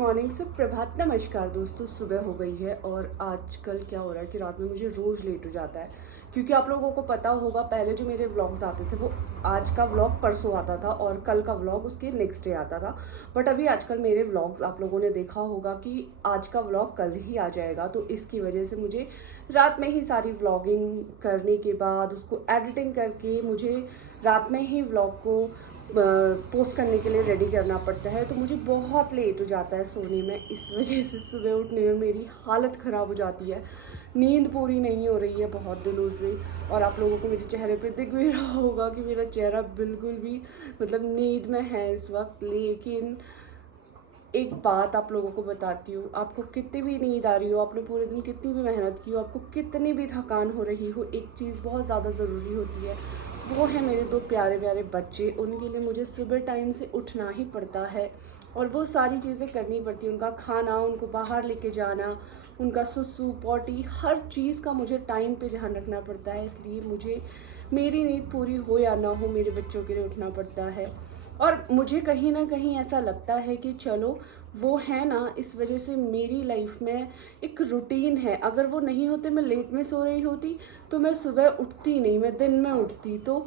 Morning सुप्रभात नमस्कार दोस्तों। सुबह हो गई है और आजकल क्या हो रहा है कि रात में मुझे रोज़ लेट हो जाता है, क्योंकि आप लोगों को पता होगा पहले जो मेरे व्लॉग्स आते थे वो आज का व्लॉग परसों आता था और कल का व्लॉग उसके नेक्स्ट डे आता था। बट अभी आजकल मेरे व्लॉग्स आप लोगों ने देखा होगा कि आज का व्लॉग कल ही आ जाएगा, तो इसकी वजह से मुझे रात में ही सारी व्लॉगिंग करने के बाद उसको एडिटिंग करके मुझे रात में ही व्लॉग को पोस्ट करने के लिए रेडी करना पड़ता है, तो मुझे बहुत लेट हो जाता है सोने में। इस वजह से सुबह उठने में मेरी हालत ख़राब हो जाती है, नींद पूरी नहीं हो रही है बहुत दिनों से। और आप लोगों को मेरे चेहरे पे दिख भी रहा होगा कि मेरा चेहरा बिल्कुल भी मतलब नींद में है इस वक्त। लेकिन एक बात आप लोगों को बताती हूँ, आपको कितनी भी नींद आ रही हो, आपने पूरे दिन कितनी भी मेहनत की हो, आपको कितनी भी थकान हो रही हो, एक चीज़ बहुत ज़्यादा ज़रूरी होती है, वो है मेरे दो प्यारे प्यारे बच्चे। उनके लिए मुझे सुबह टाइम से उठना ही पड़ता है और वो सारी चीज़ें करनी पड़ती है। उनका खाना, उनको बाहर लेके जाना, उनका सुसु पॉटी, हर चीज़ का मुझे टाइम पे ध्यान रखना पड़ता है। इसलिए मुझे मेरी नींद पूरी हो या ना हो, मेरे बच्चों के लिए उठना पड़ता है। और मुझे कहीं ना कहीं ऐसा लगता है कि चलो वो है ना, इस वजह से मेरी लाइफ में एक रूटीन है। अगर वो नहीं होते, मैं लेट में सो रही होती तो मैं सुबह उठती नहीं, मैं दिन में उठती। तो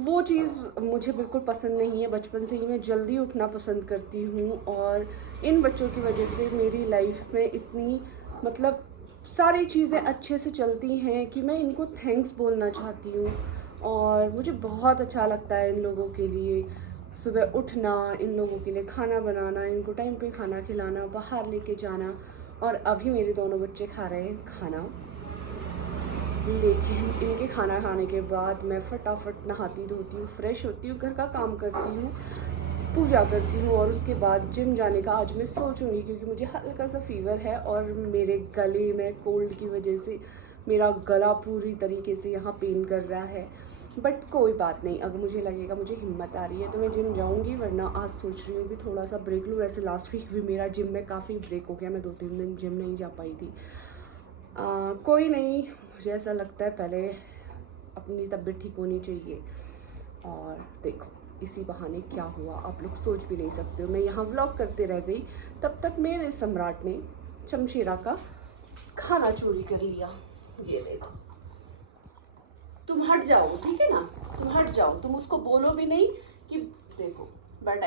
वो चीज़ मुझे बिल्कुल पसंद नहीं है। बचपन से ही मैं जल्दी उठना पसंद करती हूँ और इन बच्चों की वजह से मेरी लाइफ में इतनी मतलब सारी चीज़ें अच्छे से चलती हैं कि मैं इनको थैंक्स बोलना चाहती हूँ। और मुझे बहुत अच्छा लगता है इन लोगों के लिए सुबह उठना, इन लोगों के लिए खाना बनाना, इनको टाइम पे खाना खिलाना, बाहर लेके जाना। और अभी मेरे दोनों बच्चे खा रहे हैं खाना, लेकिन इनके खाना खाने के बाद मैं फटाफट नहाती धोती हूँ, फ्रेश होती हूँ, घर का काम करती हूँ, पूजा करती हूँ और उसके बाद जिम जाने का आज मैं सोचूंगी, क्योंकि मुझे हल्का सा फीवर है और मेरे गले में कोल्ड की वजह से मेरा गला पूरी तरीके से यहाँ पेन कर रहा है। बट कोई बात नहीं, अगर मुझे लगेगा मुझे हिम्मत आ रही है तो मैं जिम जाऊँगी, वरना आज सोच रही हूँ कि थोड़ा सा ब्रेक लूँ। वैसे लास्ट वीक भी मेरा जिम में काफ़ी ब्रेक हो गया, मैं 2-3 दिन जिम नहीं जा पाई थी। कोई नहीं, मुझे ऐसा लगता है पहले अपनी तबीयत ठीक होनी चाहिए। और देखो इसी बहाने क्या हुआ आप लोग सोच भी नहीं सकते हो, मैं यहाँ व्लॉग करते रह गई, तब तक मेरे सम्राट ने शमशीरा का खाना चोरी कर लिया। ये देखो, तुम हट जाओ ठीक है ना, तुम हट जाओ, तुम उसको बोलो भी नहीं कि देखो। बट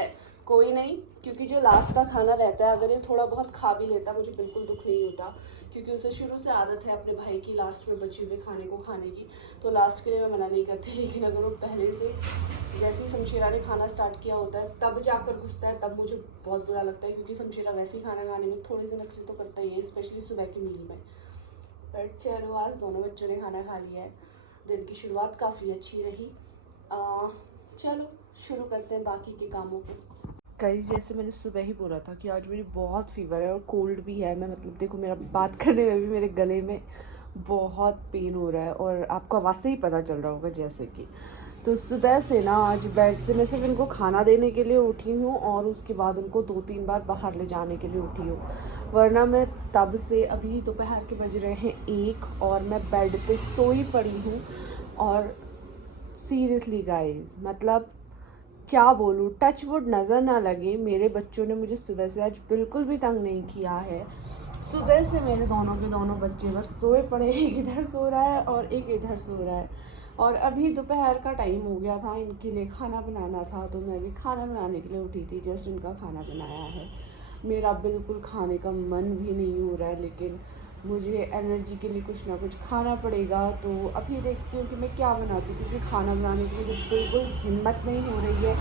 कोई नहीं, क्योंकि जो लास्ट का खाना रहता है अगर ये थोड़ा बहुत खा भी लेता मुझे बिल्कुल दुख नहीं होता, क्योंकि उसे शुरू से आदत है अपने भाई की लास्ट में बचे हुए खाने को खाने की। तो लास्ट के लिए मैं मना नहीं करती, लेकिन अगर वो पहले से जैसे ही शमशीरा ने खाना स्टार्ट किया होता है तब जाकर घुसता है, तब मुझे बहुत बुरा लगता है, क्योंकि शमशीरा वैसे ही खाना खाने में थोड़े से नखरे तो करता ही है, स्पेशली सुबह की मील में। बट चलो आज दोनों बच्चों ने खाना खा लिया है, दिन की शुरुआत काफ़ी अच्छी रही। चलो शुरू करते हैं बाकी के कामों को। कई जैसे मैंने सुबह ही बोला था कि आज मेरी बहुत फीवर है और कोल्ड भी है। मैं मतलब देखो मेरा बात करने में भी मेरे गले में बहुत पेन हो रहा है और आपको आवाज़ से ही पता चल रहा होगा जैसे कि। तो सुबह से ना आज बेड से मैं सिर्फ इनको खाना देने के लिए उठी हूँ और उसके बाद उनको 2-3 बार बाहर ले जाने के लिए उठी हूँ, वरना मैं तब से अभी दोपहर के बज रहे हैं 1 और मैं बेड पे सोई पड़ी हूँ। और सीरियसली गाइस मतलब क्या बोलूँ, टच वुड नज़र ना लगे, मेरे बच्चों ने मुझे सुबह से आज बिल्कुल भी तंग नहीं किया है। सुबह से मेरे दोनों के दोनों बच्चे बस सोए पड़े, एक इधर सो रहा है और एक इधर सो रहा है। और अभी दोपहर का टाइम हो गया था, इनके लिए खाना बनाना था, तो मैं भी खाना बनाने के लिए उठी थी, जस्ट इनका खाना बनाया है। मेरा बिल्कुल खाने का मन भी नहीं हो रहा है, लेकिन मुझे एनर्जी के लिए कुछ ना कुछ खाना पड़ेगा। तो अभी देखती हूँ कि मैं क्या बनाती हूँ, क्योंकि खाना बनाने के लिए बिल्कुल हिम्मत नहीं हो रही है।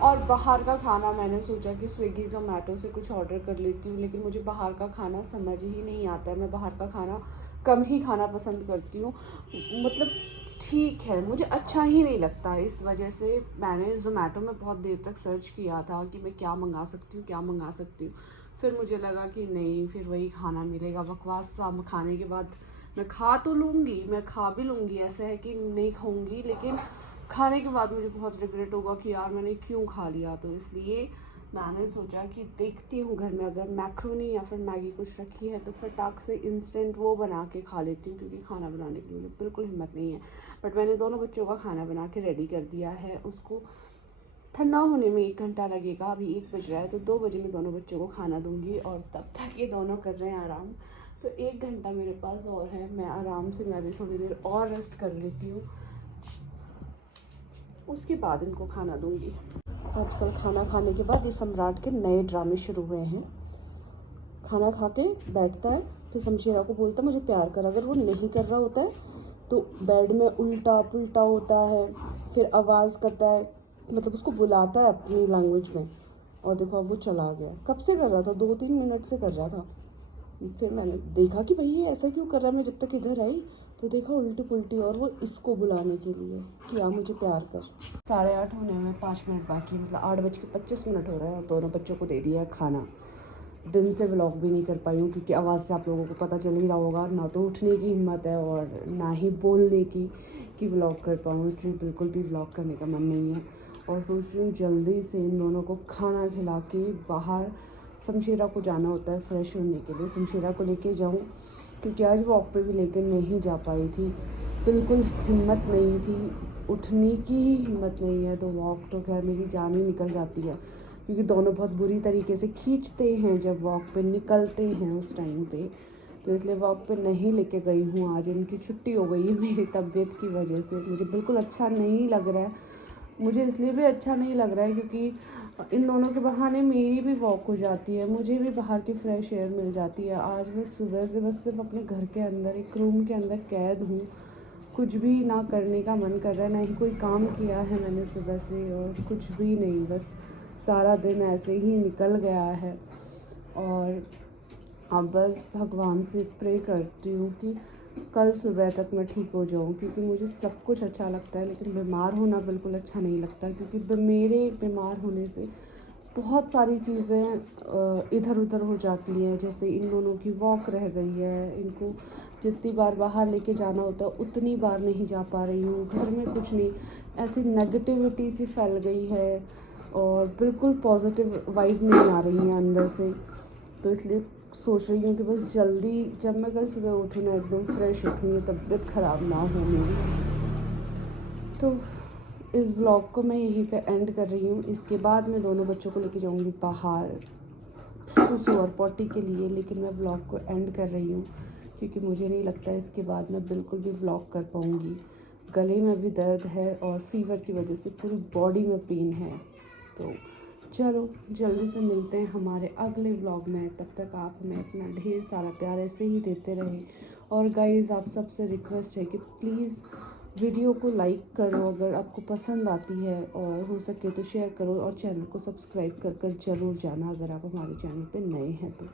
और बाहर का खाना मैंने सोचा कि स्विगी ज़ोमैटो से कुछ ऑर्डर कर लेती हूँ, लेकिन मुझे बाहर का खाना समझ ही नहीं आता है। मैं बाहर का खाना कम ही खाना पसंद करती हूँ, मतलब ठीक है, मुझे अच्छा ही नहीं लगता। इस वजह से मैंने ज़ोमैटो में बहुत देर तक सर्च किया था कि मैं क्या मंगा सकती हूँ, क्या मंगा सकती हूँ। फिर मुझे लगा कि नहीं, फिर वही खाना मिलेगा बकवास सा। खाने के बाद मैं खा तो लूँगी, मैं खा भी लूँगी, ऐसा है कि नहीं खाऊँगी, लेकिन खाने के बाद मुझे बहुत रिग्रेट होगा कि यार मैंने क्यों खा लिया। तो इसलिए मैंने सोचा कि देखती हूँ घर में अगर मैक्रोनी या फिर मैगी कुछ रखी है तो फटाक से इंस्टेंट वो बना के खा लेती हूँ, क्योंकि खाना बनाने की मुझे बिल्कुल हिम्मत नहीं है। बट मैंने दोनों बच्चों का खाना बना के रेडी कर दिया है, उसको ठंडा होने में 1 घंटा लगेगा। अभी 1 बज रहा है, तो 2 बजे मैं दोनों बच्चों को खाना दूंगी और तब तक ये दोनों कर रहे हैं आराम। तो 1 घंटा मेरे पास और है, मैं आराम से मैं भी थोड़ी देर और रेस्ट कर लेती हूँ, उसके बाद इनको खाना दूंगी। आजकल खाना खाने के बाद ये सम्राट के नए ड्रामे शुरू हुए हैं। खाना खा के बैठता है, फिर शमशेरा को बोलता है मुझे प्यार कर। अगर वो नहीं कर रहा होता है तो बेड में उल्टा पुल्टा होता है, फिर आवाज़ करता है, मतलब उसको बुलाता है अपनी लैंग्वेज में। और देखो अब वो चला गया। कब से कर रहा था? 2-3 मिनट से कर रहा था। फिर मैंने देखा कि भाई ये ऐसा क्यों कर रहा है। मैं जब तक इधर आई तो देखा उल्टी पुल्टी, और वो इसको बुलाने के लिए किया मुझे प्यार कर। 8:30 होने में 5 मिनट बाकी, मतलब 8:25 हो रहे हैं और दोनों बच्चों को दे दिया है खाना। दिन से व्लॉग भी नहीं कर पाई हूँ क्योंकि आवाज़ से आप लोगों को पता चल ही रहा होगा, ना तो उठने की हिम्मत है और ना ही बोलने की कि व्लॉग कर पाऊँ, इसलिए बिल्कुल भी व्लॉग करने का मन नहीं है। और सोच रही हूँ जल्दी से इन दोनों को खाना खिला के बाहर शमशेरा को जाना होता है फ्रेश होने के लिए, शमशेरा को लेके जाऊँ क्योंकि आज वॉक पे भी लेकर नहीं जा पाई थी, बिल्कुल हिम्मत नहीं थी, उठने की ही हिम्मत नहीं है। तो वॉक तो खैर मेरी जान ही निकल जाती है क्योंकि दोनों बहुत बुरी तरीके से खींचते हैं जब वॉक पे निकलते हैं उस टाइम पे, तो इसलिए वॉक पे नहीं लेके गई हूँ। आज इनकी छुट्टी हो गई है मेरी तबीयत की वजह से, मुझे बिल्कुल अच्छा नहीं लग रहा है। मुझे इसलिए भी अच्छा नहीं लग रहा है क्योंकि इन दोनों के बहाने मेरी भी वॉक हो जाती है, मुझे भी बाहर की फ्रेश एयर मिल जाती है। आज मैं सुबह से बस सिर्फ अपने घर के अंदर एक रूम के अंदर कैद हूँ, कुछ भी ना करने का मन कर रहा है, ना ही कोई काम किया है मैंने सुबह से, और कुछ भी नहीं, बस सारा दिन ऐसे ही निकल गया है। और अब बस भगवान से प्रे करती हूँ कि कल सुबह तक मैं ठीक हो जाऊँ, क्योंकि मुझे सब कुछ अच्छा लगता है लेकिन बीमार होना बिल्कुल अच्छा नहीं लगता, क्योंकि मेरे बीमार होने से बहुत सारी चीज़ें इधर उधर हो जाती हैं। जैसे इन दोनों की वॉक रह गई है, इनको जितनी बार बाहर लेके जाना होता है उतनी बार नहीं जा पा रही हूँ, घर में कुछ नहीं, ऐसी नेगेटिविटी सी फैल गई है और बिल्कुल पॉजिटिव वाइब नहीं आ रही है अंदर से। तो इसलिए सोच रही हूँ कि बस जल्दी जब मैं कल सुबह उठूँ ना एकदम फ्रेश उठूँ, तबीयत ख़राब ना हो मेरी। तो इस व्लॉग को मैं यहीं पे एंड कर रही हूँ। इसके बाद मैं दोनों बच्चों को लेके जाऊँगी बाहर सुसु और पॉटी के लिए, लेकिन मैं व्लॉग को एंड कर रही हूँ क्योंकि मुझे नहीं लगता इसके बाद मैं बिल्कुल भी व्लॉग कर पाऊँगी। गले में भी दर्द है और फीवर की वजह से पूरी बॉडी में पेन है। तो चलो जल्दी से मिलते हैं हमारे अगले व्लॉग में, तब तक आप हमें अपना ढेर सारा प्यार ऐसे ही देते रहें। और गाइज़ आप सबसे रिक्वेस्ट है कि प्लीज़ वीडियो को लाइक करो अगर आपको पसंद आती है, और हो सके तो शेयर करो, और चैनल को सब्सक्राइब कर ज़रूर जाना अगर आप हमारे चैनल पे नए हैं तो।